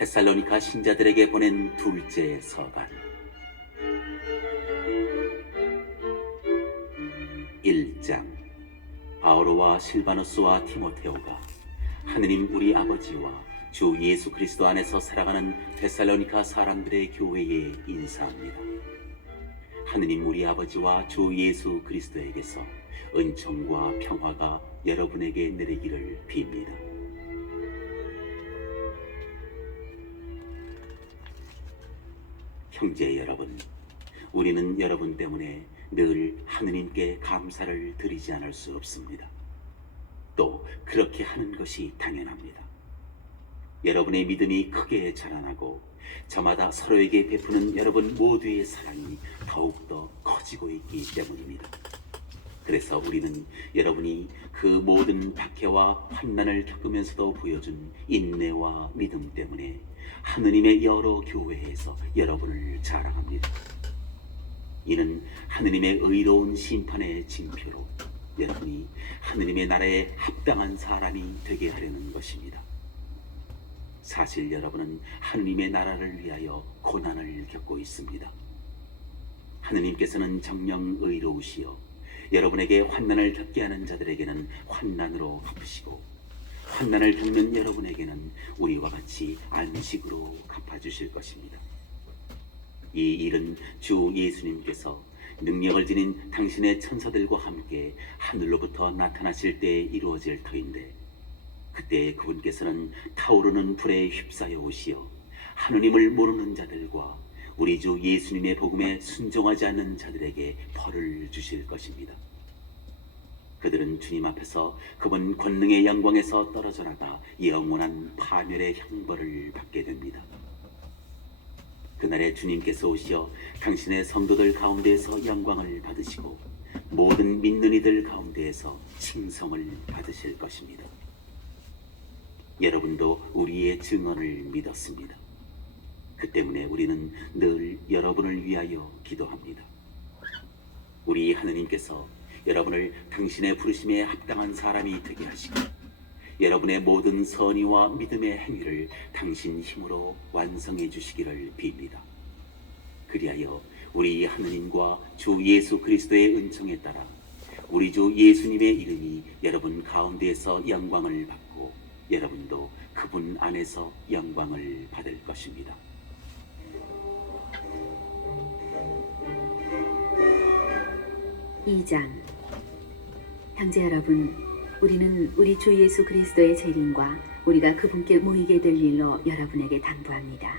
데살로니가 신자들에게 보낸 둘째 서간 1장. 바오로와 실바노스와 티모테오가 하느님 우리 아버지와 주 예수 그리스도 안에서 살아가는 데살로니가 사람들의 교회에 인사합니다. 하느님 우리 아버지와 주 예수 그리스도에게서 은총과 평화가 여러분에게 내리기를 빕니다. 형제 여러분, 우리는 여러분 때문에 늘 하느님께 감사를 드리지 않을 수 없습니다. 또 그렇게 하는 것이 당연합니다. 여러분의 믿음이 크게 자라나고 저마다 서로에게 베푸는 여러분 모두의 사랑이 더욱더 커지고 있기 때문입니다. 그래서 우리는 여러분이 그 모든 박해와 환난을 겪으면서도 보여준 인내와 믿음 때문에 하느님의 여러 교회에서 여러분을 자랑합니다. 이는 하느님의 의로운 심판의 징표로 여러분이 하느님의 나라에 합당한 사람이 되게 하려는 것입니다. 사실 여러분은 하느님의 나라를 위하여 고난을 겪고 있습니다. 하느님께서는 정녕 의로우시어 여러분에게 환난을 겪게 하는 자들에게는 환난으로 갚으시고 환난을 겪는 여러분에게는 우리와 같이 안식으로 갚아주실 것입니다. 이 일은 주 예수님께서 능력을 지닌 당신의 천사들과 함께 하늘로부터 나타나실 때에 이루어질 터인데, 그때 그분께서는 타오르는 불에 휩싸여 오시어 하느님을 모르는 자들과 우리 주 예수님의 복음에 순종하지 않는 자들에게 벌을 주실 것입니다. 그들은 주님 앞에서 그분 권능의 영광에서 떨어져 나가 영원한 파멸의 형벌을 받게 됩니다. 그날에 주님께서 오시어 당신의 성도들 가운데에서 영광을 받으시고 모든 믿는 이들 가운데에서 칭송을 받으실 것입니다. 여러분도 우리의 증언을 믿었습니다. 그 때문에 우리는 늘 여러분을 위하여 기도합니다. 우리 하느님께서 여러분을 당신의 부르심에 합당한 사람이 되게 하시고 여러분의 모든 선의와 믿음의 행위를 당신 힘으로 완성해 주시기를 빕니다. 그리하여 우리 하느님과 주 예수 그리스도의 은총에 따라 우리 주 예수님의 이름이 여러분 가운데에서 영광을 받고 여러분도 그분 안에서 영광을 받을 것입니다. 이 장. 형제 여러분, 우리는 우리 주 예수 그리스도의 재림과 우리가 그분께 모이게 될 일로 여러분에게 당부합니다.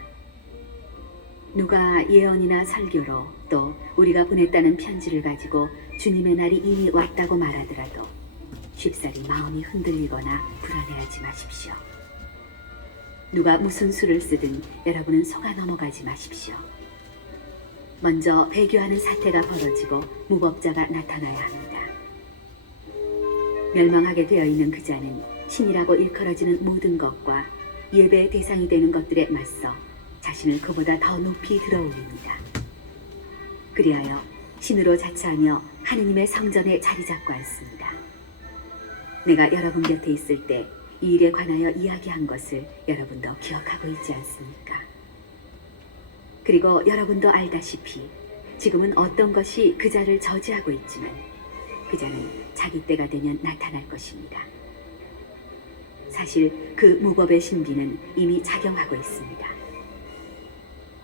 누가 예언이나 설교로 또 우리가 보냈다는 편지를 가지고 주님의 날이 이미 왔다고 말하더라도 쉽사리 마음이 흔들리거나 불안해하지 마십시오. 누가 무슨 수를 쓰든 여러분은 속아 넘어가지 마십시오. 먼저 배교하는 사태가 벌어지고 무법자가 나타나야 합니다. 멸망하게 되어 있는 그 자는 신이라고 일컬어지는 모든 것과 예배의 대상이 되는 것들에 맞서 자신을 그보다 더 높이 들어올립니다. 그리하여 신으로 자처하며 하느님의 성전에 자리 잡고 앉습니다. 내가 여러분 곁에 있을 때 이 일에 관하여 이야기한 것을 여러분도 기억하고 있지 않습니까? 그리고 여러분도 알다시피 지금은 어떤 것이 그 자를 저지하고 있지만 그 자는 자기 때가 되면 나타날 것입니다. 사실 그 무법의 신비는 이미 작용하고 있습니다.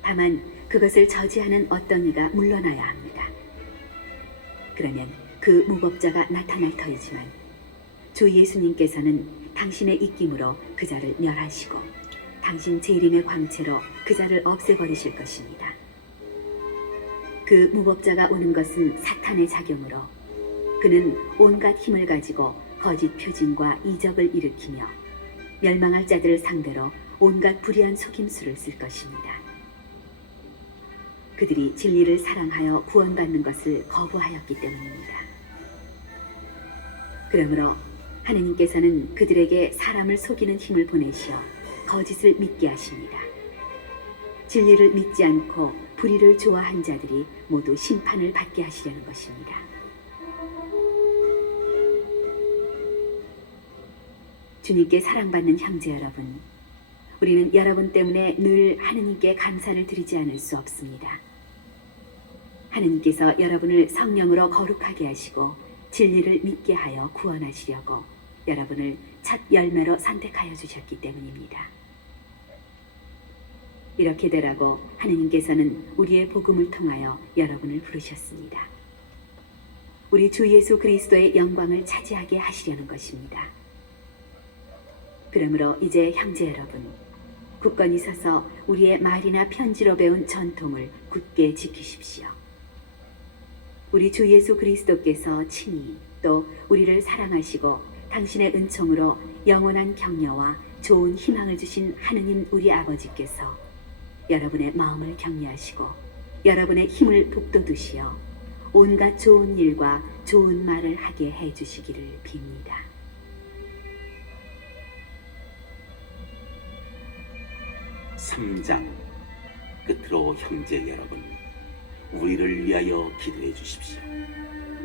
다만 그것을 저지하는 어떤 이가 물러나야 합니다. 그러면 그 무법자가 나타날 터이지만 주 예수님께서는 당신의 입김으로 그 자를 멸하시고 당신 재림의 광채로 그 자를 없애버리실 것입니다. 그 무법자가 오는 것은 사탄의 작용으로 그는 온갖 힘을 가지고 거짓 표징과 이적을 일으키며 멸망할 자들을 상대로 온갖 불의한 속임수를 쓸 것입니다. 그들이 진리를 사랑하여 구원받는 것을 거부하였기 때문입니다. 그러므로 하느님께서는 그들에게 사람을 속이는 힘을 보내시어 거짓을 믿게 하십니다. 진리를 믿지 않고 불의를 좋아한 자들이 모두 심판을 받게 하시려는 것입니다. 주님께 사랑받는 형제 여러분, 우리는 여러분 때문에 늘 하느님께 감사를 드리지 않을 수 없습니다. 하느님께서 여러분을 성령으로 거룩하게 하시고 진리를 믿게 하여 구원하시려고 여러분을 첫 열매로 선택하여 주셨기 때문입니다. 이렇게 되라고 하느님께서는 우리의 복음을 통하여 여러분을 부르셨습니다. 우리 주 예수 그리스도의 영광을 차지하게 하시려는 것입니다. 그러므로 이제 형제 여러분, 굳건히 서서 우리의 말이나 편지로 배운 전통을 굳게 지키십시오. 우리 주 예수 그리스도께서 친히 또 우리를 사랑하시고 당신의 은총으로 영원한 격려와 좋은 희망을 주신 하느님 우리 아버지께서 여러분의 마음을 격려하시고 여러분의 힘을 북돋우시어 온갖 좋은 일과 좋은 말을 하게 해주시기를 빕니다. 삼장 끝으로 형제 여러분, 우리를 위하여 기도해 주십시오.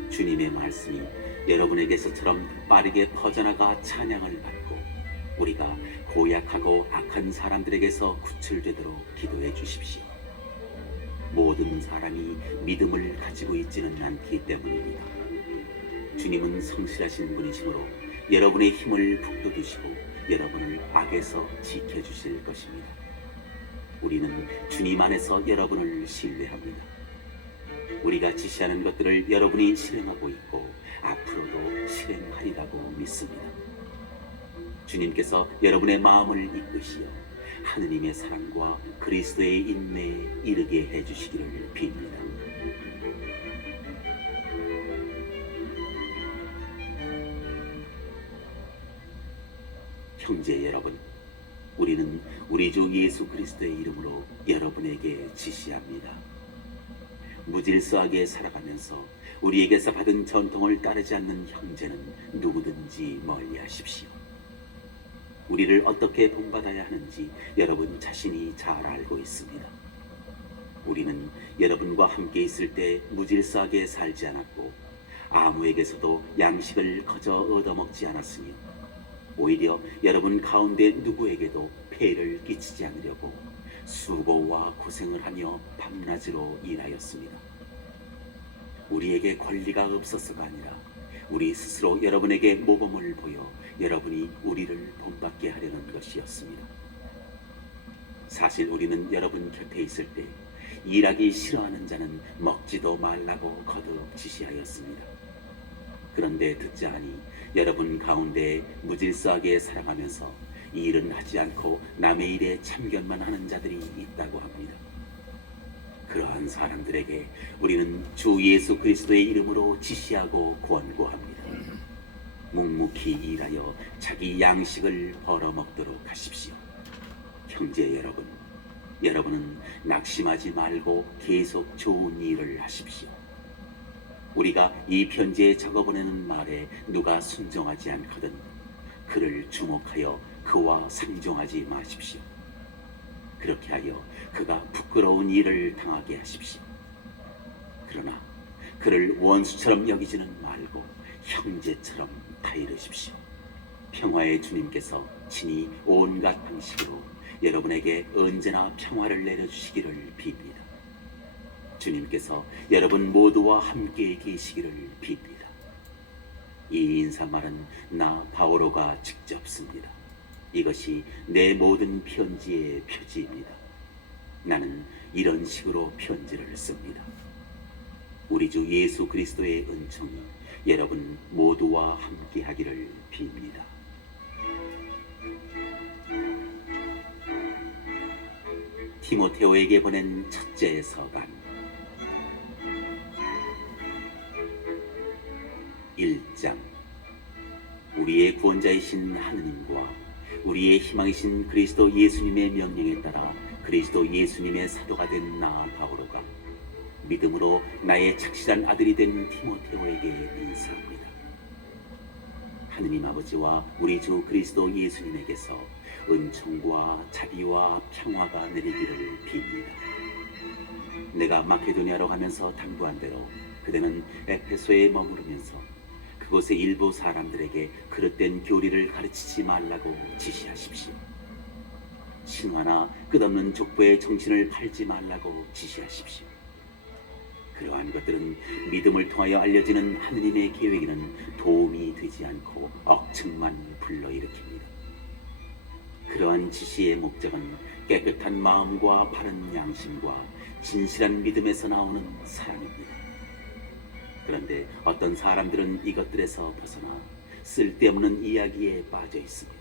주님의 말씀이 여러분에게서처럼 빠르게 퍼져나가 찬양을 받고 우리가 고약하고 악한 사람들에게서 구출되도록 기도해 주십시오. 모든 사람이 믿음을 가지고 있지는 않기 때문입니다. 주님은 성실하신 분이시므로 여러분의 힘을 북돋우시고 여러분을 악에서 지켜주실 것입니다. 우리는 주님 안에서 여러분을 신뢰합니다. 우리가 지시하는 것들을 여러분이 실행하고 있고 앞으로도 실행하리라고 믿습니다. 주님께서 여러분의 마음을 이끄시어 하느님의 사랑과 그리스도의 인내에 이르게 해주시기를 빕니다. 형제 여러분, 우리는 우리 주 예수 그리스도의 이름으로 여러분에게 지시합니다. 무질서하게 살아가면서 우리에게서 받은 전통을 따르지 않는 형제는 누구든지 멀리하십시오. 우리를 어떻게 본받아야 하는지 여러분 자신이 잘 알고 있습니다. 우리는 여러분과 함께 있을 때 무질서하게 살지 않았고 아무에게서도 양식을 거저 얻어먹지 않았으며 오히려 여러분 가운데 누구에게도 폐를 끼치지 않으려고 수고와 고생을 하며 밤낮으로 일하였습니다. 우리에게 권리가 없어서가 아니라 우리 스스로 여러분에게 모범을 보여 여러분이 우리를 본받게 하려는 것이었습니다. 사실 우리는 여러분 곁에 있을 때 일하기 싫어하는 자는 먹지도 말라고 거듭 지시하였습니다. 그런데 듣지 아니 여러분 가운데 무질서하게 살아가면서 일은 하지 않고 남의 일에 참견만 하는 자들이 있다고 합니다. 그러한 사람들에게 우리는 주 예수 그리스도의 이름으로 지시하고 권고합니다. 묵묵히 일하여 자기 양식을 벌어먹도록 하십시오. 형제 여러분, 여러분은 낙심하지 말고 계속 좋은 일을 하십시오. 우리가 이 편지에 적어보내는 말에 누가 순종하지 않거든 그를 주목하여 그와 상종하지 마십시오. 그렇게 하여 그가 부끄러운 일을 당하게 하십시오. 그러나 그를 원수처럼 여기지는 말고 형제처럼 다이르십시오. 평화의 주님께서 친히 온갖 방식으로 여러분에게 언제나 평화를 내려주시기를 빕니다. 주님께서 여러분 모두와 함께 계시기를 빕니다. 이 인사말은 나 바오로가 직접 씁니다. 이것이 내 모든 편지의 표지입니다. 나는 이런 식으로 편지를 씁니다. 우리 주 예수 그리스도의 은총이 여러분 모두와 함께 하기를 빕니다. 디모데오에게 보낸 첫째 서간 1장. 우리의 구원자이신 하느님과 우리의 희망이신 그리스도 예수님의 명령에 따라 그리스도 예수님의 사도가 된 나 바오로가 믿음으로 나의 착실한 아들이 된 디모데오에게 인사합니다. 하느님 아버지와 우리 주 그리스도 예수님에게서 은총과 자비와 평화가 내리기를 빕니다. 내가 마케도니아로 가면서 당부한 대로 그대는 에페소에 머무르면서 그곳의 일부 사람들에게 그릇된 교리를 가르치지 말라고 지시하십시오. 신화나 끝없는 족보의 정신을 팔지 말라고 지시하십시오. 그러한 것들은 믿음을 통하여 알려지는 하느님의 계획에는 도움이 되지 않고 억측만 불러일으킵니다. 그러한 지시의 목적은 깨끗한 마음과 바른 양심과 진실한 믿음에서 나오는 사랑입니다. 그런데 어떤 사람들은 이것들에서 벗어나 쓸데없는 이야기에 빠져 있습니다.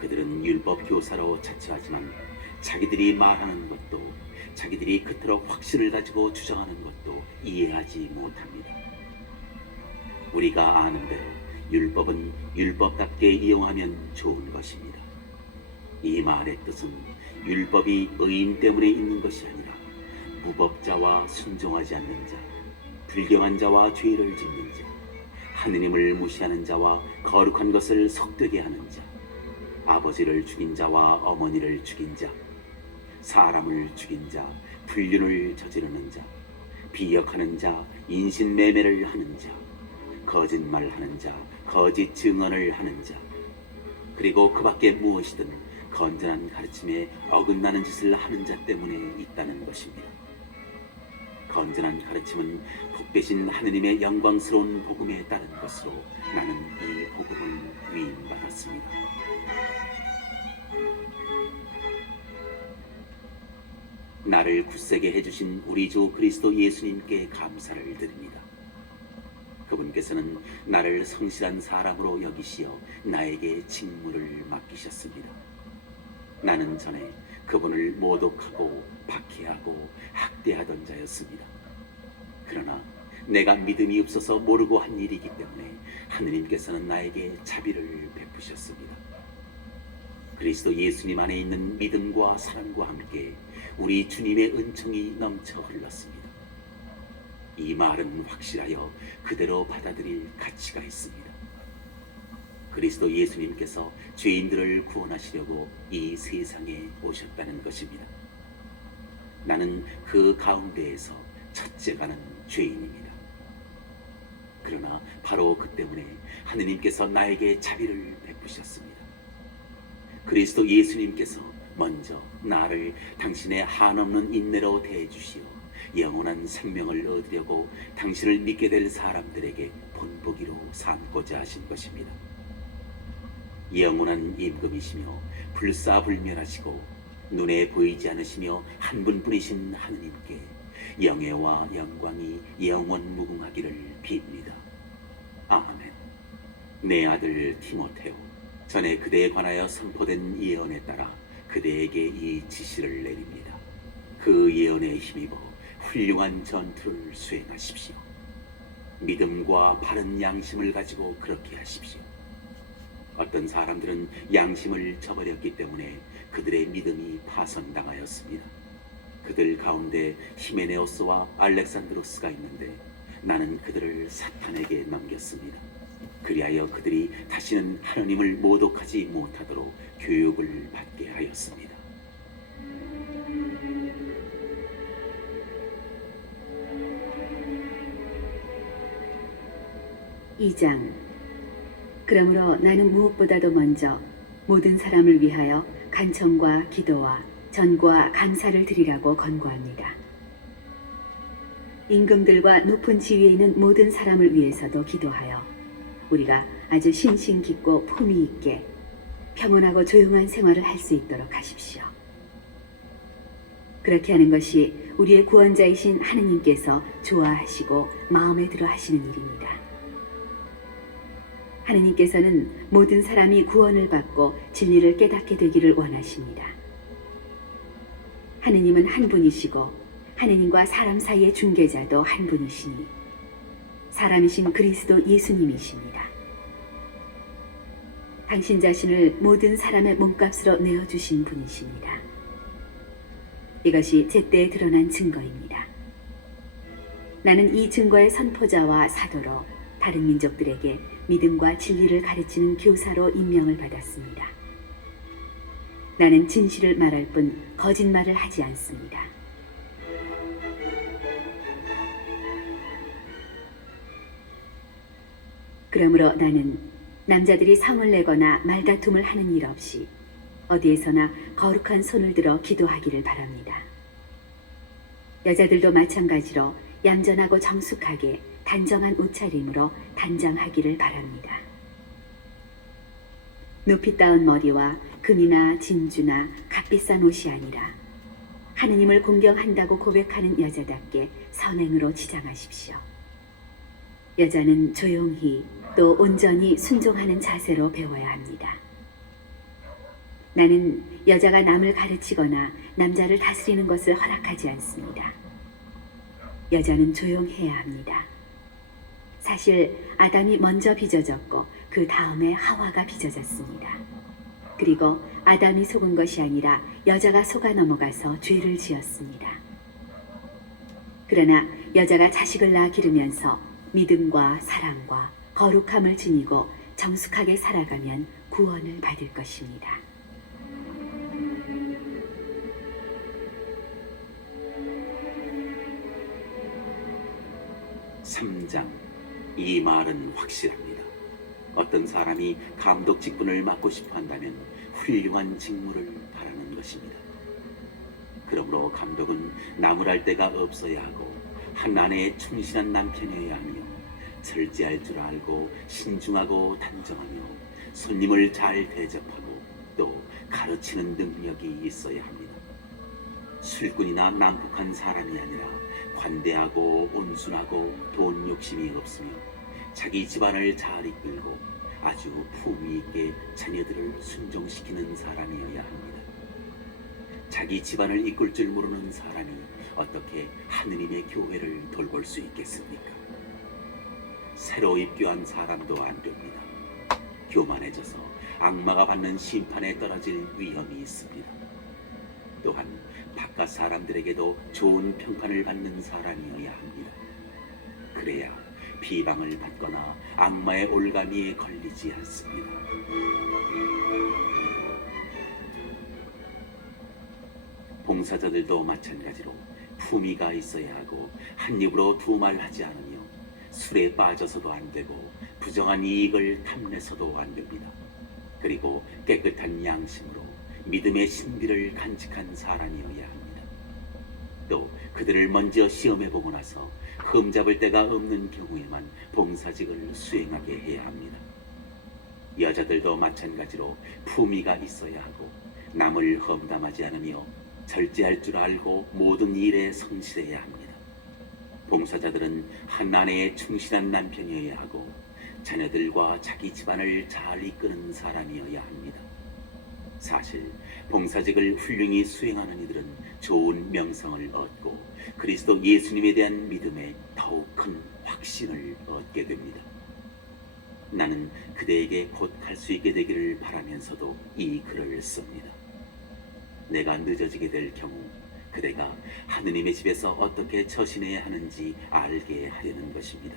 그들은 율법 교사로 자처하지만 자기들이 말하는 것도, 자기들이 그토록 확신을 가지고 주장하는 것도 이해하지 못합니다. 우리가 아는 대로 율법은 율법답게 이용하면 좋은 것입니다. 이 말의 뜻은 율법이 의인 때문에 있는 것이 아니라 무법자와 순종하지 않는 자, 불경한 자와 죄를 짓는 자, 하느님을 무시하는 자와 거룩한 것을 속되게 하는 자, 아버지를 죽인 자와 어머니를 죽인 자, 사람을 죽인 자, 불륜을 저지르는 자, 비역하는 자, 인신매매를 하는 자, 거짓말하는 자, 거짓 증언을 하는 자, 그리고 그 밖에 무엇이든 건전한 가르침에 어긋나는 짓을 하는 자 때문에 있다는 것입니다. 건전한 가르침은 복되신 하느님의 영광스러운 복음에 따른 것으로 나는 이 복음을 위임받았습니다. 나를 굳세게 해주신 우리 주 그리스도 예수님께 감사를 드립니다. 그분께서는 나를 성실한 사람으로 여기시어 나에게 직무를 맡기셨습니다. 나는 전에 그분을 모독하고 박해하고 학대하던 자였습니다. 그러나 내가 믿음이 없어서 모르고 한 일이기 때문에 하느님께서는 나에게 자비를 베푸셨습니다. 그리스도 예수님 안에 있는 믿음과 사랑과 함께 우리 주님의 은총이 넘쳐 흘렀습니다. 이 말은 확실하여 그대로 받아들일 가치가 있습니다. 그리스도 예수님께서 죄인들을 구원하시려고 이 세상에 오셨다는 것입니다. 나는 그 가운데에서 첫째가는 죄인입니다. 그러나 바로 그 때문에 하느님께서 나에게 자비를 베푸셨습니다. 그리스도 예수님께서 먼저 나를 당신의 한없는 인내로 대해주시어 영원한 생명을 얻으려고 당신을 믿게 될 사람들에게 본보기로 삼고자 하신 것입니다. 영원한 임금이시며 불사불멸하시고 눈에 보이지 않으시며 한 분뿐이신 하느님께 영예와 영광이 영원 무궁하기를 빕니다. 아멘. 내 아들 티모테오, 전에 그대에 관하여 선포된 예언에 따라 그대에게 이 지시를 내립니다. 그 예언에 힘입어 훌륭한 전투를 수행하십시오. 믿음과 바른 양심을 가지고 그렇게 하십시오. 어떤 사람들은 양심을 저버렸기 때문에 그들의 믿음이 파손당하였습니다. 그들 가운데 히메네오스와 알렉산드로스가 있는데 나는 그들을 사탄에게 넘겼습니다. 그리하여 그들이 다시는 하느님을 모독하지 못하도록 교육을 받게 하였습니다. 이장 그러므로 나는 무엇보다도 먼저 모든 사람을 위하여 간청과 기도와 전과 감사를 드리라고 권고합니다. 임금들과 높은 지위에 있는 모든 사람을 위해서도 기도하여 우리가 아주 신심 깊고 품위 있게 평온하고 조용한 생활을 할 수 있도록 하십시오. 그렇게 하는 것이 우리의 구원자이신 하느님께서 좋아하시고 마음에 들어 하시는 일입니다. 하느님께서는 모든 사람이 구원을 받고 진리를 깨닫게 되기를 원하십니다. 하느님은 한 분이시고 하느님과 사람 사이의 중개자도 한 분이시니 사람이신 그리스도 예수님이십니다. 당신 자신을 모든 사람의 몸값으로 내어주신 분이십니다. 이것이 제때에 드러난 증거입니다. 나는 이 증거의 선포자와 사도로 다른 민족들에게 믿음과 진리를 가르치는 교사로 임명을 받았습니다. 나는 진실을 말할 뿐 거짓말을 하지 않습니다. 그러므로 나는 남자들이 성을 내거나 말다툼을 하는 일 없이 어디에서나 거룩한 손을 들어 기도하기를 바랍니다. 여자들도 마찬가지로 얌전하고 정숙하게 단정한 옷차림으로 단장하기를 바랍니다. 높이 따은 머리와 금이나 진주나 값비싼 옷이 아니라 하느님을 공경한다고 고백하는 여자답게 선행으로 치장하십시오. 여자는 조용히 또 온전히 순종하는 자세로 배워야 합니다. 나는 여자가 남을 가르치거나 남자를 다스리는 것을 허락하지 않습니다. 여자는 조용해야 합니다. 사실 아담이 먼저 빚어졌고 그 다음에 하와가 빚어졌습니다. 그리고 아담이 속은 것이 아니라 여자가 속아 넘어가서 죄를 지었습니다. 그러나 여자가 자식을 낳아 기르면서 믿음과 사랑과 거룩함을 지니고 정숙하게 살아가면 구원을 받을 것입니다. 3장. 이 말은 확실합니다. 어떤 사람이 감독 직분을 맡고 싶어 한다면 훌륭한 직무를 바라는 것입니다. 그러므로 감독은 나무랄 데가 없어야 하고 한 아내에 충실한 남편이어야 하며 절제할 줄 알고 신중하고 단정하며 손님을 잘 대접하고 또 가르치는 능력이 있어야 합니다. 술꾼이나 난폭한 사람이 아니라 관대하고 온순하고 돈 욕심이 없으며 자기 집안을 잘 이끌고 아주 품위 있게 자녀들을 순종시키는 사람이어야 합니다. 자기 집안을 이끌 줄 모르는 사람이 어떻게 하느님의 교회를 돌볼 수 있겠습니까? 새로 입교한 사람도 안 됩니다. 교만해져서 악마가 받는 심판에 떨어질 위험이 있습니다. 또한 바깥 사람들에게도 좋은 평판을 받는 사람이어야 합니다. 그래야 비방을 받거나 악마의 올가미에 걸리지 않습니다. 봉사자들도 마찬가지로 품위가 있어야 하고 한 입으로 두 말 하지 않으며 술에 빠져서도 안 되고 부정한 이익을 탐내서도 안 됩니다. 그리고 깨끗한 양심으로 믿음의 신비를 간직한 사람이어야 합니다. 또 그들을 먼저 시험해보고 나서 흠잡을 데가 없는 경우에만 봉사직을 수행하게 해야 합니다. 여자들도 마찬가지로 품위가 있어야 하고 남을 험담하지 않으며 절제할 줄 알고 모든 일에 성실해야 합니다. 봉사자들은 한 아내에 충실한 남편이어야 하고 자녀들과 자기 집안을 잘 이끄는 사람이어야 합니다. 사실 봉사직을 훌륭히 수행하는 이들은 좋은 명성을 얻고 그리스도 예수님에 대한 믿음에 더욱 큰 확신을 얻게 됩니다. 나는 그대에게 곧 갈 수 있게 되기를 바라면서도 이 글을 씁니다. 내가 늦어지게 될 경우 그대가 하느님의 집에서 어떻게 처신해야 하는지 알게 하려는 것입니다.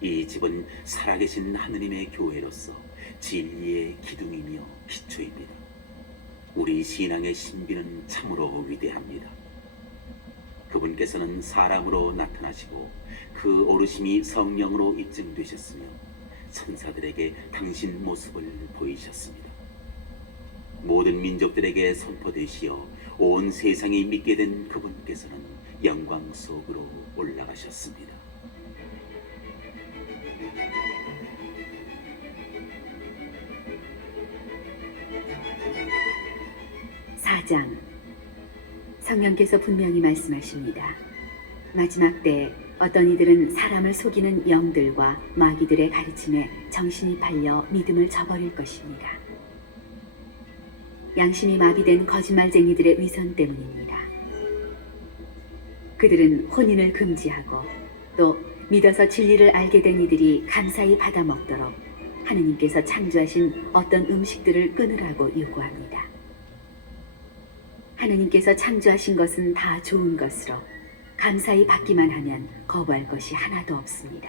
이 집은 살아계신 하느님의 교회로서 진리의 기둥이며 기초입니다. 우리 신앙의 신비는 참으로 위대합니다. 그분께서는 사람으로 나타나시고 그 오르심이 성령으로 입증되셨으며 천사들에게 당신 모습을 보이셨습니다. 모든 민족들에게 선포되시어 온 세상이 믿게 된 그분께서는 영광 속으로 올라가셨습니다. 장 성령께서 분명히 말씀하십니다. 마지막 때에 어떤 이들은 사람을 속이는 영들과 마귀들의 가르침에 정신이 팔려 믿음을 저버릴 것입니다. 양심이 마비된 거짓말쟁이들의 위선 때문입니다. 그들은 혼인을 금지하고 또 믿어서 진리를 알게 된 이들이 감사히 받아 먹도록 하느님께서 창조하신 어떤 음식들을 끊으라고 요구합니다. 하느님께서 창조하신 것은 다 좋은 것으로 감사히 받기만 하면 거부할 것이 하나도 없습니다.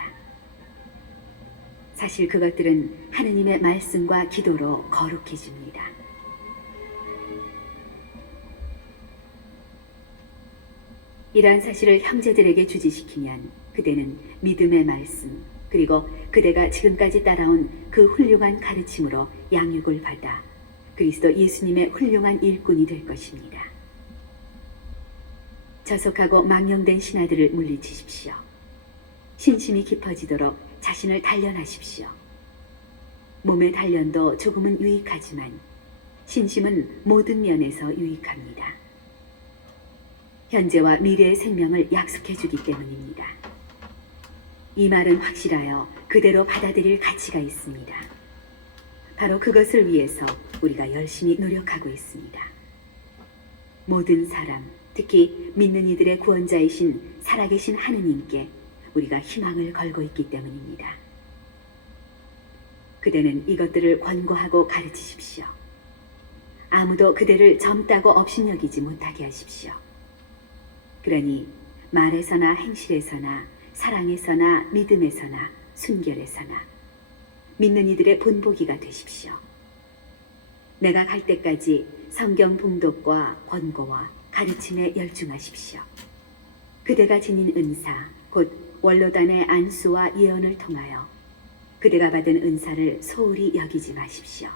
사실 그것들은 하느님의 말씀과 기도로 거룩해집니다. 이러한 사실을 형제들에게 주지시키면 그대는 믿음의 말씀 그리고 그대가 지금까지 따라온 그 훌륭한 가르침으로 양육을 받아 그리스도 예수님의 훌륭한 일꾼이 될 것입니다. 저속하고 망령된 신하들을 물리치십시오. 신심이 깊어지도록 자신을 단련하십시오. 몸의 단련도 조금은 유익하지만 신심은 모든 면에서 유익합니다. 현재와 미래의 생명을 약속해 주기 때문입니다. 이 말은 확실하여 그대로 받아들일 가치가 있습니다. 바로 그것을 위해서 우리가 열심히 노력하고 있습니다. 모든 사람, 특히 믿는 이들의 구원자이신 살아계신 하느님께 우리가 희망을 걸고 있기 때문입니다. 그대는 이것들을 권고하고 가르치십시오. 아무도 그대를 젊다고 업신여기지 못하게 하십시오. 그러니 말에서나 행실에서나 사랑에서나 믿음에서나 순결에서나 믿는 이들의 본보기가 되십시오. 내가 갈 때까지 성경 봉독과 권고와 가르침에 열중하십시오. 그대가 지닌 은사, 곧 원로단의 안수와 예언을 통하여 그대가 받은 은사를 소홀히 여기지 마십시오.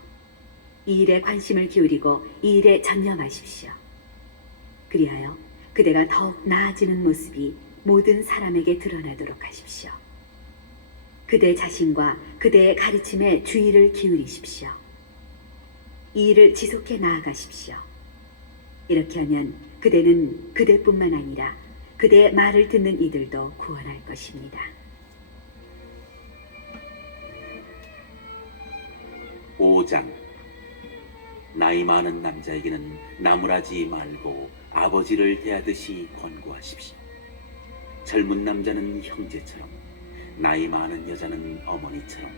이 일에 관심을 기울이고 이 일에 전념하십시오. 그리하여 그대가 더욱 나아지는 모습이 모든 사람에게 드러나도록 하십시오. 그대 자신과 그대의 가르침에 주의를 기울이십시오. 이 일을 지속해 나아가십시오. 이렇게 하면 그대는 그대뿐만 아니라 그대의 말을 듣는 이들도 구원할 것입니다. 5장. 나이 많은 남자에게는 나무라지 말고 아버지를 대하듯이 권고하십시오. 젊은 남자는 형제처럼, 나이 많은 여자는 어머니처럼,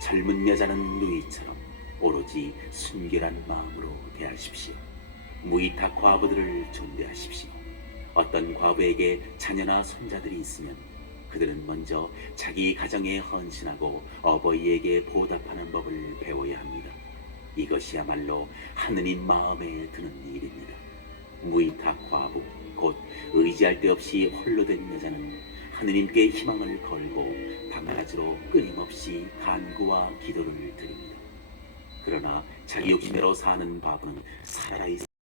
젊은 여자는 누이처럼 오로지 순결한 마음으로 대하십시오. 무이탁 과부들을 존대하십시오. 어떤 과부에게 자녀나 손자들이 있으면 그들은 먼저 자기 가정에 헌신하고 어버이에게 보답하는 법을 배워야 합니다. 이것이야말로 하느님 마음에 드는 일입니다. 무이탁 과부, 곧 의지할 데 없이 홀로 된 여자는 하느님께 희망을 걸고 밤낮으로 끊임없이 간구와 기도를 드립니다. 그러나 자기 욕심대로 사는 과부는 살아있습니다.